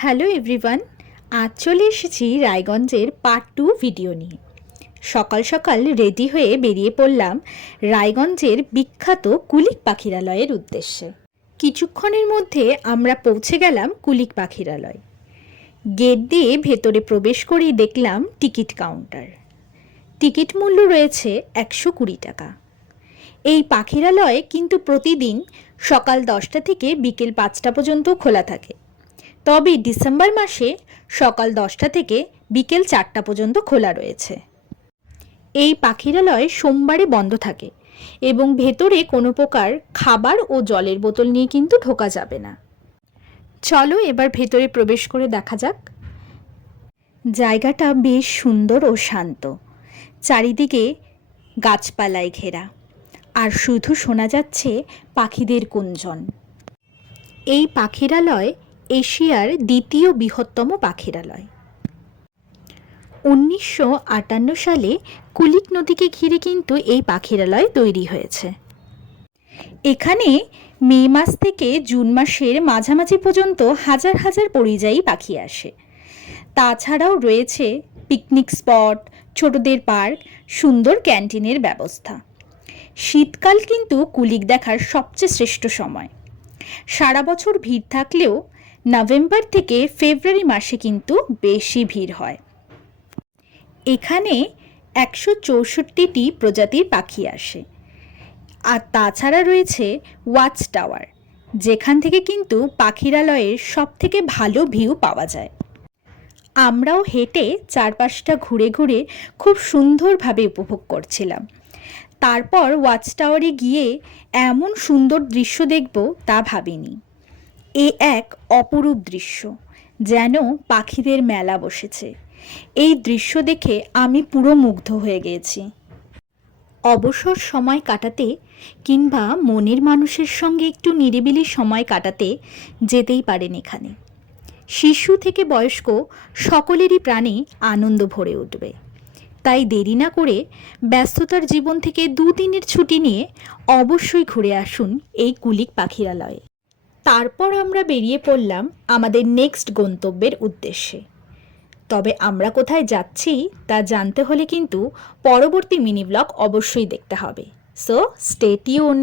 Hello everyone, আজ চলে এসেছি রায়গঞ্জের পার্ট 2 ভিডিও নিয়ে। সকাল সকাল রেডি হয়ে বেরিয়ে পড়লাম রায়গঞ্জের বিখ্যাত কুলিক পাখিরালয়ের উদ্দেশ্যে। কিছুক্ষণের মধ্যে আমরা পৌঁছে গেলাম কুলিক পাখিরালয়। গেট দিয়ে ভেতরে প্রবেশ করেই দেখলাম টিকিট কাউন্টার। টিকিট মূল্য রয়েছে 120 টাকা। এই পাখিরালয় কিন্তু প্রতিদিন সকাল 10টা থেকে বিকেল 5টা পর্যন্ত খোলা থাকে, তবে ডিসেম্বর মাসে সকাল 10টা থেকে বিকেল 4টা পর্যন্ত খোলা রয়েছে। এই পাখিরালয় সোমবারে বন্ধ থাকে এবং ভেতরে কোনো প্রকার খাবার ও জলের বোতল নিয়ে কিন্তু ঢোকা যাবে না। চলো এবার ভেতরে প্রবেশ করে দেখা যাক। জায়গাটা বেশ সুন্দর ও শান্ত, চারিদিকে গাছপালায় ঘেরা, আর শুধু শোনা যাচ্ছে পাখিদের গুঞ্জন। এই পাখিরালয় এশিয়ার দ্বিতীয় বৃহত্তম পাখিরালয়। 1958 সালে কুলিক নদীকে ঘিরে কিন্তু এই পাখিরালয় তৈরি হয়েছে। এখানে মে মাস থেকে জুন মাসের মাঝামাঝি পর্যন্ত হাজার হাজার পরিযায়ী পাখি আসে। তাছাড়াও রয়েছে পিকনিক স্পট, ছোটদের পার্ক, সুন্দর ক্যান্টিনের ব্যবস্থা। শীতকাল কিন্তু কুলিক দেখার সবচেয়ে শ্রেষ্ঠ সময়। সারা বছর ভিড় থাকলেও নভেম্বর থেকে ফেব্রুয়ারি মাসে কিন্তু বেশি ভিড় হয়। এখানে 164টি প্রজাতির পাখি আসে। আর তাছাড়া রয়েছে ওয়াচ টাওয়ার, যেখান থেকে কিন্তু পাখিরালয়ের সব থেকে ভালো ভিউ পাওয়া যায়। আমরাও হেঁটে চারপাশটা ঘুরে ঘুরে খুব সুন্দরভাবে উপভোগ করছিলাম। তারপর ওয়াচ টাওয়ারে গিয়ে এমন সুন্দর দৃশ্য দেখব তা ভাবিনি। এ এক অপরূপ দৃশ্য, যেন পাখিদের মেলা বসেছে। এই দৃশ্য দেখে আমি পুরো মুগ্ধ হয়ে গিয়েছি। অবসর সময় কাটাতে কিংবা মনের মানুষের সঙ্গে একটু নিরিবিলি সময় কাটাতে যেতেই পারেন এখানে। শিশু থেকে বয়স্ক সকলেরই প্রাণে আনন্দ ভরে উঠবে। তাই দেরি না করে ব্যস্ততার জীবন থেকে 2 দিনের ছুটি নিয়ে অবশ্যই ঘুরে আসুন এই কুলিক পাখিরালয়ে। তারপর আমরা বেরিয়ে পড়লাম আমাদের নেক্সট গন্তব্যের উদ্দেশ্যে। তবে আমরা কোথায় যাচ্ছি তা জানতে হলে কিন্তু পরবর্তী মিনি ব্লগ অবশ্যই দেখতে হবে। So stay tune.